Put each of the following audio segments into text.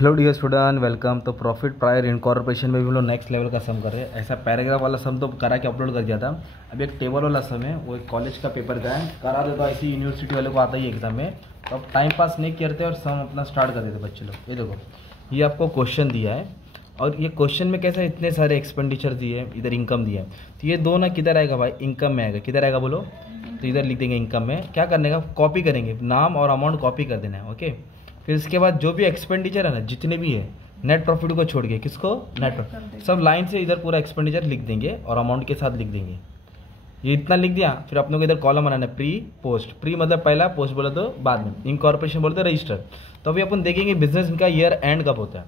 Hello dear student, welcome. तो profit prior incorporation में भी हम लोग नेक्स्ट लेवल का सम कर रहे हैं। ऐसा पैराग्राफ वाला सम तो करा के अपलोड कर दिया था। अभी एक टेबल वाला सम है, वो एक कॉलेज का पेपर का है, करा देता है। ऐसी यूनिवर्सिटी वाले को आता ही एग्जाम में, तो अब टाइम पास नहीं करते और सम अपना स्टार्ट कर देते बच्चे लोग। ये देखो, ये आपको क्वेश्चन दिया है और ये क्वेश्चन में कैसा इतने सारे एक्सपेंडिचर दिए हैं, इधर इनकम दिया है। तो ये दो ना किधर आएगा भाई, इनकम में आएगा। किधर आएगा बोलो? तो इधर लिख देंगे इनकम में। क्या करने का, कॉपी करेंगे, नाम और अमाउंट कॉपी कर देना है। ओके, फिर इसके बाद जो भी एक्सपेंडिचर है ना, जितने भी है नेट प्रॉफिट को छोड़ के, किसको? नेट प्रॉफिट, सब लाइन से इधर पूरा एक्सपेंडिचर लिख देंगे और अमाउंट के साथ लिख देंगे। ये इतना लिख दिया, फिर अपने को इधर कॉलम बनाना है, प्री पोस्ट। प्री मतलब पहला, पोस्ट बोले तो बाद में, इनकॉर्पोरेशन बोलते रजिस्टर। तो अभी अपन देखेंगे बिजनेस इनका ईयर एंड कब होता है।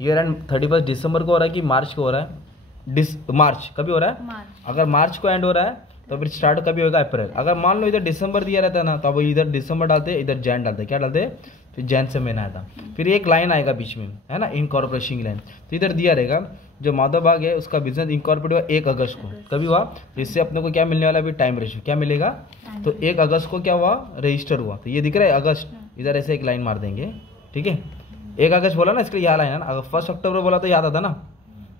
ईयर एंड 31 दिसंबर को हो रहा है कि मार्च को हो रहा है? मार्च कभी हो रहा है? अगर मार्च को एंड हो रहा है तो फिर स्टार्ट कभी होगा? अप्रैल। अगर मान लो इधर दिसंबर दिया रहता है ना, तो अब इधर दिसंबर डालते, इधर जैन डालते। क्या डालते? फिर जैन से महीना आता। फिर एक लाइन आएगा बीच में, है ना, इनकॉर्पोरेशन की लाइन। तो इधर दिया रहेगा जो माधव बाग है उसका बिजनेस इनकॉर्पोरेट हुआ 1 अगस्त को। कभी हुआ? तो इससे अपने को क्या मिलने वाला है अभी? Time ratio. क्या मिलेगा? तो 1 अगस्त को क्या हुआ? रजिस्टर हुआ। तो ये दिख रहा है अगस्त, इधर ऐसे एक लाइन मार देंगे। ठीक है, 1 अगस्त बोला ना, इसके लिए यह लाइन है ना। अगर 1 अक्टूबर बोला तो याद आता ना,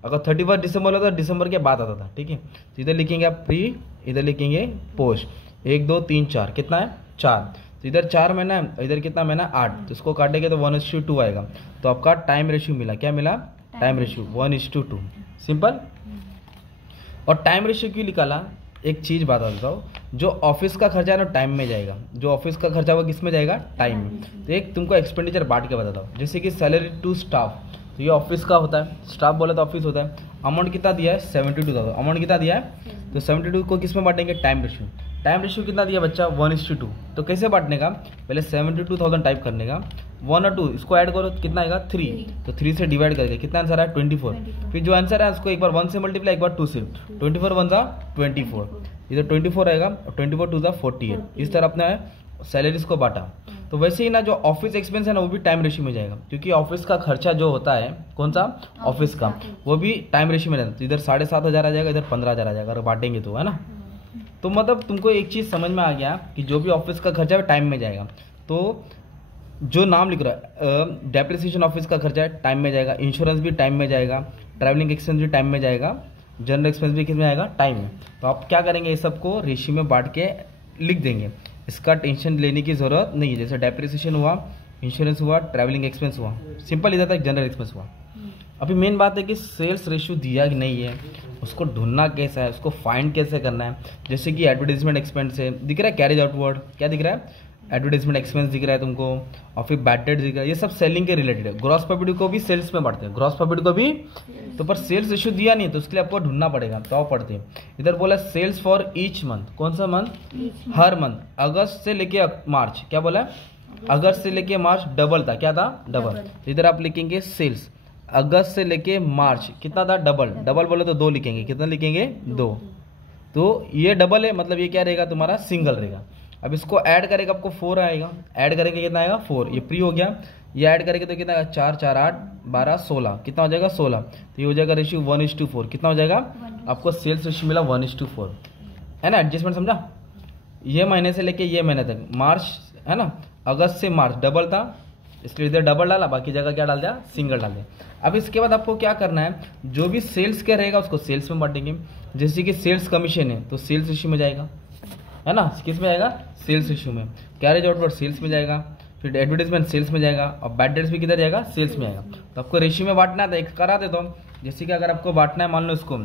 अगर 31 दिसंबर बोला तो दिसंबर के बाद आता था। ठीक है, तो इधर लिखेंगे आप प्री, इधर लिखेंगे पोस्ट। 1 2 3 4, कितना है? 4। तो इधर 4 महीना है, इधर कितना महीना? 8। तो इसको काटेंगे तो 1:2 आएगा। तो आपका टाइम रेशियो मिला। क्या मिला? Time ratio 1:2। सिंपल। और टाइम रेशियो क्यों निकाला? एक चीज़ बता देता हूँ, जो ऑफिस का खर्चा है ना टाइम में जाएगा, जो ऑफिस का खर्चा वो किस में जाएगा? टाइम में। तो एक तुमको एक्सपेंडिचर बांट के बताता हूँ, जैसे कि सैलरी टू स्टाफ, तो ये ऑफिस का होता है, स्टाफ बोले तो ऑफिस होता है। अमाउंट कितना दिया है? 72,000। अमाउंट कितना दिया है? तो 72 को किस में बांटेंगे? Time ratio. टाइम रेशियो कितना दिया बच्चा? 1:2। तो कैसे बांटने का? पहले 72,000 टाइप करने का, 1 और 2 इसको ऐड करो, कितना आएगा? 3। तो 3 से डिवाइड करके कितना आंसर है? 24। फिर जो आंसर है उसको एक बार 1 से मल्टीप्लाई, एक बार 2 से। 24 1 जा 24, इधर 24 आएगा और 24 2 जा 48। इस तरह अपने सैलरीज को बांटा। तो वैसे ही ना जो ऑफिस एक्सपेंस है ना, वो भी टाइम रेशियो में जाएगा, क्योंकि ऑफिस का खर्चा जो होता है, कौन सा? ऑफिस का, वो भी टाइम रेशियो में रहता है। तो इधर 7,500 आ जाएगा, इधर 15,000 आ जाएगा अगर बांटेंगे तो, है ना। तो मतलब तुमको एक चीज़ समझ में आ गया कि जो भी ऑफिस का खर्चा है टाइम में जाएगा। तो जो नाम लिख रहा है, डेप्रिसिएशन ऑफिस का खर्चा है टाइम में जाएगा, इंश्योरेंस भी टाइम में जाएगा, ट्रैवलिंग एक्सपेंस भी टाइम में जाएगा, जनरल एक्सपेंस भी किस में आएगा? टाइम में। तो आप क्या करेंगे, ये सबको रेशियो में बांट के लिख देंगे। इसका टेंशन लेने की ज़रूरत नहीं है। जैसे डेप्रिसिएशन हुआ, इंश्योरेंस हुआ, ट्रैवलिंग एक्सपेंस हुआ, सिंपल इधर तक जनरल एक्सपेंस हुआ। अभी मेन बात है कि सेल्स रेशियो दिया कि नहीं है, उसको ढूंढना कैसा है, उसको फाइंड कैसे करना है। जैसे कि एडवर्टीजमेंट एक्सपेंस है, दिख रहा है कैरेज आउटवर्ड, क्या दिख रहा है? एडवर्टीजमेंट एक्सपेंस दिख रहा है तुमको, और फिर बैड डेट दिख रहा है। ये सब सेलिंग के रिलेटेड है। ग्रॉस प्रॉफिट को भी सेल्स में बढ़ते हैं, ग्रॉस प्रॉफिट को भी। तो पर सेल्स रेशियो दिया नहीं है, तो उसके लिए आपको ढूंढना पड़ेगा, तो आप पढ़ते हैं। इधर बोला सेल्स फॉर ईच मंथ, कौन सा मंथ? हर मंथ। अगस्त से लेके मार्च, क्या बोला है? अगस्त से लेके मार्च डबल था, क्या था? डबल। इधर आप लिखेंगे सेल्स अगस्त से लेके मार्च कितना था? डबल। डबल बोले तो 2 लिखेंगे, कितना लिखेंगे? 2। तो ये डबल है, मतलब ये क्या रहेगा तुम्हारा? सिंगल रहेगा। अब इसको ऐड करेगा आपको 4 आएगा, ऐड करेंगे कितना आएगा? 4। ये प्री हो गया, ये ऐड करेंगे तो कितना आएगा? 4 4 8 12 16, कितना हो जाएगा? 16। तो ये हो जाएगा रेशियो 1:4। कितना हो जाएगा? आपको सेल्स रेशियो मिला 1:4, है ना। एडजस्टमेंट समझा? ये महीने से लेके ये महीने तक, मार्च है ना, अगस्त से मार्च डबल था, इसलिए इधर डबल डाला, बाकी जगह क्या डाल दिया? सिंगल डाल दिया। अब इसके बाद आपको क्या करना है, जो भी सेल्स का रहेगा उसको सेल्स में बांटेंगे। जैसे कि सेल्स कमीशन है तो सेल्स रेशियो में जाएगा, है ना। किस में जाएगा? सेल्स रेशियो में। कैरेज आउटवर्ड सेल्स में जाएगा, फिर एडवर्टाइजमेंट सेल्स में जाएगा, और बैड डेट्स भी किधर जाएगा? सेल्स में आएगा। तो आपको रेशियो में बांटना है, एक करा देता हूँ। जैसे कि अगर आपको बांटना है, मान लो इसको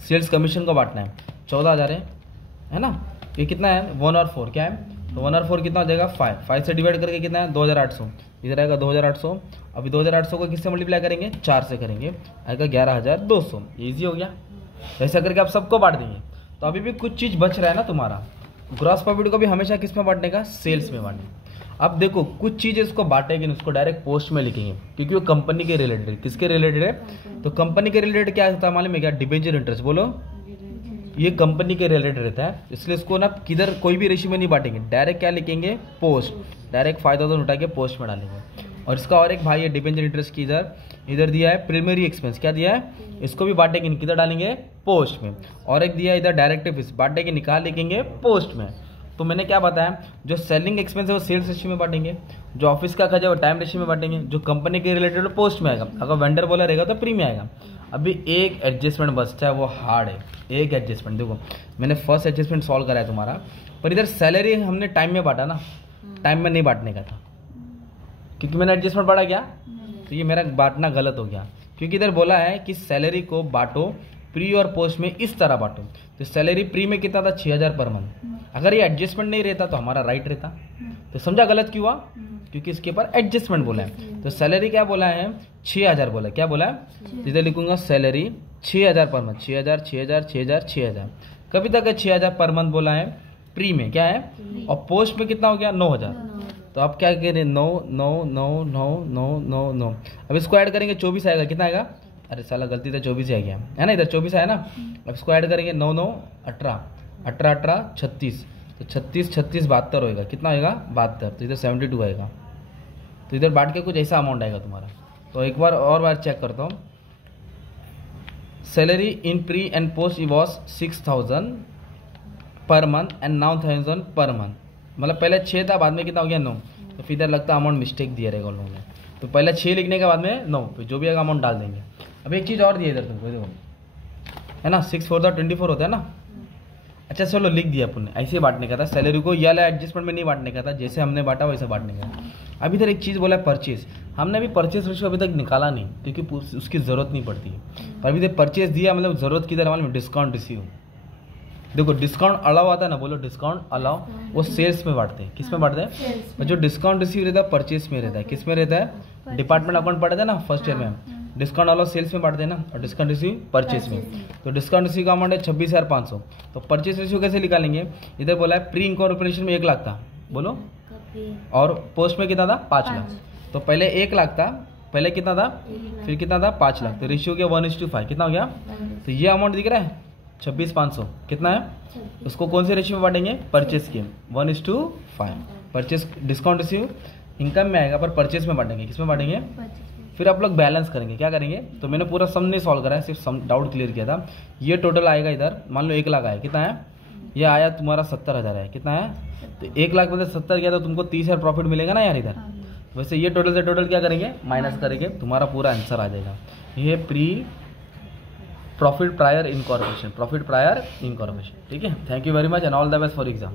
सेल्स कमीशन को बांटना है, 14,000 है ना। ये कितना है? 1 और 4, क्या है? तो 1 और 4 कितना हो जाएगा? 5 से डिवाइड करके कितना है? 2,800। इधर आएगा 2,800। अभी 2,800 को किससे मल्टीप्लाई करेंगे? 4 से करेंगे, आएगा 11,200। ईजी हो गया। ऐसा करके आप सबको बांट देंगे। तो अभी भी कुछ चीज़ बच रहा है ना तुम्हारा। ग्रॉस प्रॉफिट को भी हमेशा किस में बांटने का? सेल्स में बांटने। अब देखो कुछ चीज़ें इसको बांटेंगे, उसको डायरेक्ट पोस्ट में लिखेंगे, क्योंकि वो कंपनी के रिलेटेड है। किसके रिलेटेड है? तो कंपनी के रिलेटेड क्या होता है मालूम है क्या? Debenture interest. बोलो, ये कंपनी के रिलेटेड रहता है, इसलिए इसको ना किधर कोई भी रेशियो में नहीं बांटेंगे, डायरेक्ट क्या लिखेंगे? पोस्ट। डायरेक्ट 5,000 उठा के पोस्ट में डालेंगे। और इसका और एक भाई है डिबेंचर इंटरेस्ट की, इधर दिया है प्राइमरी एक्सपेंस, क्या दिया है? इसको भी बांटेंगे, किधर डालेंगे? पोस्ट में। और एक दिया है इधर डायरेक्ट फीस, बांटेंगे, निकाल लिखेंगे पोस्ट में। तो मैंने क्या बताया, जो सेलिंग एक्सपेंस है वो सेल्स रेशियो में बांटेंगे, जो ऑफिस का खर्चा है वो टाइम रेशियो में बांटेंगे, जो कंपनी के रिलेटेड पोस्ट में आएगा, अगर वेंडर बोला रहेगा तो प्री में आएगा। अभी एक एडजस्टमेंट बचता है, वो हार्ड है। एक एडजस्टमेंट देखो, मैंने फर्स्ट एडजस्टमेंट सॉल्व करा है तुम्हारा, पर इधर सैलरी हमने टाइम में बांटा ना, टाइम में नहीं बांटने का था, क्योंकि मैंने एडजस्टमेंट बांटा क्या, तो ये मेरा बांटना गलत हो गया, क्योंकि इधर बोला है कि सैलरी को बांटो प्री और पोस्ट में इस तरह बांटो। तो सैलरी प्री में कितना था, 6000 पर मंथ। अगर ये एडजस्टमेंट नहीं रहता तो हमारा राइट रहता। तो समझा गलत क्यों हुआ, क्योंकि इसके ऊपर एडजस्टमेंट बोला है। तो सैलरी क्या बोला है, 6000 बोला, क्या बोला है, इधर लिखूंगा सैलरी 6000 पर मंथ, 6000 6000 6000 6000, कभी तक है 6000 पर मंथ बोला है प्री में, क्या है, और पोस्ट में कितना हो गया 9000। तो आप क्या कह रहे हैं, 9 9 9 9 9 9 9, अब इसको ऐड करेंगे 24 आएगा, कितना आएगा, अरे साला गलती से 24 आ गया है ना, इधर 24 आया ना। अब इसको ऐड करेंगे 9 9 18 18 18 36, तो 36 36 72 होएगा, कितना होएगा 72, तो इधर 72 आएगा। तो इधर बांट के कुछ ऐसा अमाउंट आएगा तुम्हारा। तो एक बार और बार चेक करता हूँ, salary in pre and post was 6000 per month and 9000 per month, मतलब पहले 6 था, बाद में कितना हो गया 9, तो फिर इधर लगता अमाउंट मिस्टेक दिया रहेगा उन लोगों ने। तो पहले 6 लिखने के बाद में 9, फिर जो भी आएगा अमाउंट डाल देंगे। अब एक चीज़ और दी है इधर तुमको, देखो है ना, 6 4 24 होता है ना। अच्छा चलो लिख दिया अपन ने, ऐसे बांटने का था सैलरी को, या एडजस्टमेंट में नहीं बांटने का था, जैसे हमने बांटा वैसे बांटने का। अब इधर एक चीज़ बोला है परचेज, हमने अभी परचेज रेशियो अभी तक निकाला नहीं, क्योंकि उसकी ज़रूरत नहीं पड़ती है। पर अभी परचेज दिया, मतलब ज़रूरत किधर मालूम, डिस्काउंट रिसीव। देखो डिस्काउंट अलाउ आता है ना, बोलो डिस्काउंट अलाउ, वो सेल्स में बांटते हैं, किस में बांटते हैं, और जो डिस्काउंट रिसीव रहता है परचेज में रहता है, किस में रहता है, डिपार्टमेंट अकाउंट पढ़ते हैं ना फर्स्ट ईयर में, डिस्काउंट अलाउ सेल्स में बांटते हैं ना, और डिस्काउंट रिसीव परचेज में। तो डिस्काउंट रिसीव का अमाउंट है 26,500, तो परचेज रेशियो कैसे निकालेंगे, इधर बोला है प्री इनकॉर्पोरेशन में 1 लाख था, बोलो, और पोस्ट में कितना था 5 लाख। तो पहले 1 लाख था, पहले कितना था, फिर कितना था 5 लाख, तो रेशियो गया 1:5, कितना हो गया, तो ये अमाउंट दिख रहा है 26,500, कितना है, उसको कौन से रेशियो में बांटेंगे, परचेज के 1:5। परचेज डिस्काउंट रिसीव इनकम में आएगा, पर परचेज में बांटेंगे, किस में बांटेंगे, फिर आप लोग बैलेंस करेंगे, क्या करेंगे, तो मैंने पूरा सम नहीं सॉल्व करा है, सिर्फ सम डाउट क्लियर किया था। ये टोटल आएगा इधर, मान लो 1 लाख आया, कितना है, ये आया तुम्हारा 70,000 है, कितना है, तो 1 लाख में से 70 गया तो तुमको 30,000 प्रॉफिट मिलेगा ना यार इधर। वैसे ये टोटल से टोटल क्या करेंगे, माइनस करेंगे, तुम्हारा पूरा आंसर आ जाएगा। ये pre profit prior incorporation, profit prior incorporation, ठीक है। Thank you very much and all the best for exam.